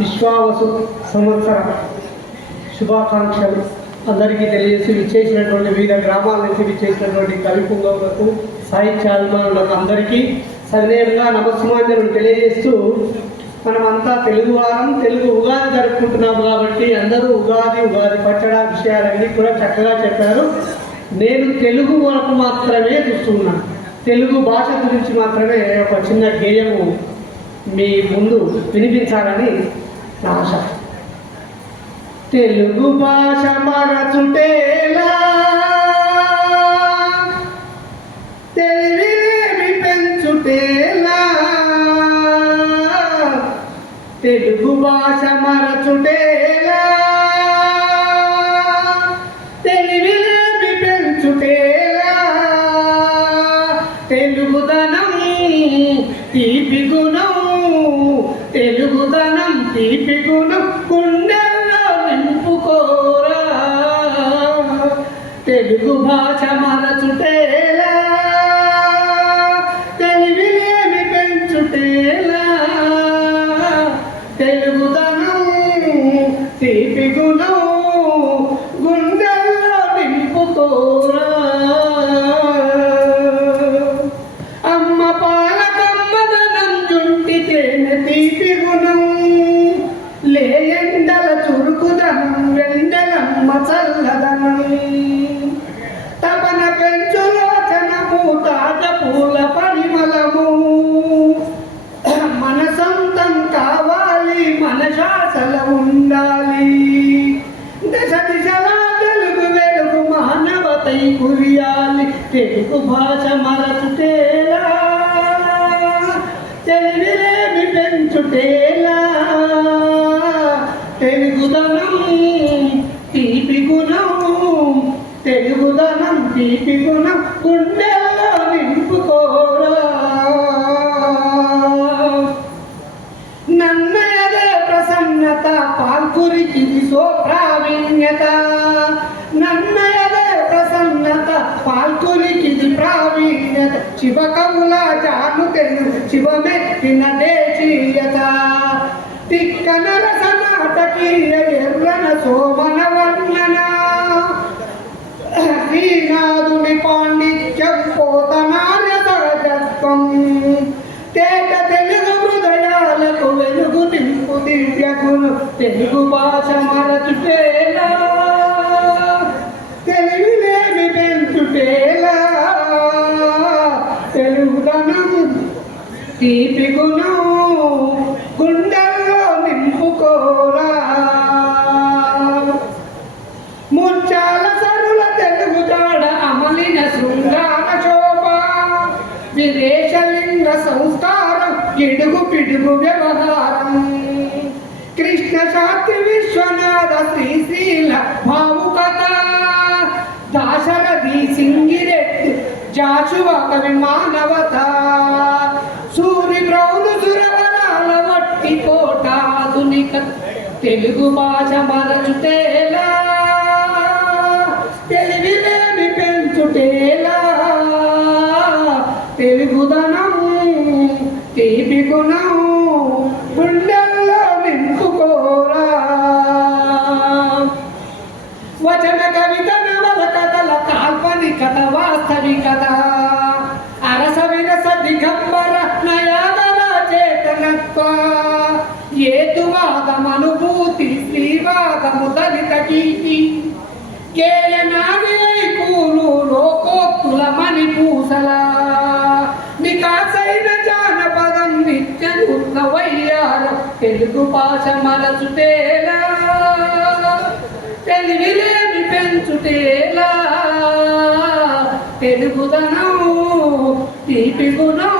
విశ్వావసు సంవత్సర శుభాకాంక్షలు అందరికీ తెలియజేసి విచ్చేసినటువంటి వివిధ గ్రామాల నుంచి విచ్చేసినటువంటి కవి పుంగవులకు సాహిత్యాభిమానులకు అందరికీ సవినయంగా నమస్సుమాంజలు తెలియజేస్తూ మనమంతా తెలుగు వారం తెలుగు ఉగాది జరుపుకుంటున్నాము కాబట్టి అందరూ ఉగాది పచ్చడా విషయాలన్నీ కూడా చక్కగా చెప్పారు. నేను తెలుగు వరకు మాత్రమే చూస్తున్నాను. తెలుగు భాష గురించి మాత్రమే ఒక చిన్న గేయము మీ ముందు వినిపించాలని నా ఆశ. తెలుగు భాష మరచుటేలా తెలివిలేమి పెంచుటేలా తెలుగు భాష మరచుటేలా తెలివిలేమి పెంచుటేలా తెలుగుదనం తీపి గుణం తెలుగుదనం తీపి గుణం గుండెల్లో నింపుకోరా తెలుగు భాష మరచుటేలా తెలివిలేమి పెంచుటేలా తెలుగుదనం తీపి గుణం గుండెల్లో నింపుకోరా అమ్మ పాల కమ్మదనం జుంటి తేనె తీపి గుణం లే ఎండల చురుకుదనం వెండలమ్మ చల్లదనం తపన పెంచులోచనము తాట పూల పరిమళము మన సొంతం కావాలి మన శ్వాసల ఉండాలి దశ దిశలా తెలుగు వెలుగు మానవతై కురియాలి తెలుగు భాష మరచుటేలా తెలివిలేమి పెంచుటేలా తెలుగుదనం తీపి గుణం తెలుగుదనం తీపి గుణం గుండెల్లో నింపుకోరా నన్నయదే ప్రసన్నత పాల్పురికిది ప్రావీణ్యత నన్నయదే ప్రసన్నత పాల్పురికిది ప్రావీణ్యత శివకవుల జాను తెలుగు శివమెత్తిన దేశీయత తిక్కన రసనాటకీయ ఎర్రన సోమన వర్ణన శ్రీనాథుని పాండిత్యం పోతనార్య సహజత్వం తేట తెలుగు హృదయాలకు వెలుగు నింపు దివ్యగులు తెలుగు భాష మరచుటేలా తెలివిలేమి పెంచుటేలా తెలుగుదనం తీపి గుణం గుండెల్లో నింపుకోరా ముచ్చాల సరుల తెలుగు జాడ అమలిన శృంగార శోభ విదేశలింగ సంస్కారం గిడుగు పిడుగు వ్యవహారం కృష్ణ శాస్త్రి విశ్వనాథ శ్రీశీల భావుకథ దాశరథి సింగిరెడ్డి జాషువా కవి మానవత సూరి బ్రౌను సురవరాల వట్టి కోట ఆధునిక తెలుగు భాష మరచుటేలా తెలివిలేమి పెంచుటేలా తెలుగుదనం తీపి గుణం గుండెల్లో నింపుకోరా వచన కవిత నవల కథల కాల్పనికత వాస్తవికత అరస విరస దిగంబర నయాదన చేతనత్వ ఏతువాదమనుభూతి శ్రీవాదము దళిత గీతి కేయనాది పూలు లోకోక్తుల మణిపూసల నికాసైన జానపదం నిత్యనున్న వయ్యారం తెలుగు భాష మరచుటేలా తెలివిలేమి పెంచుటేలా తెలుగుదనం తీపి గుణం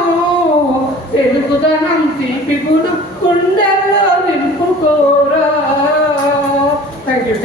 తెలుగుదనం తీపి గుణం గుండెల్లో నింపుకోరా. Thank you.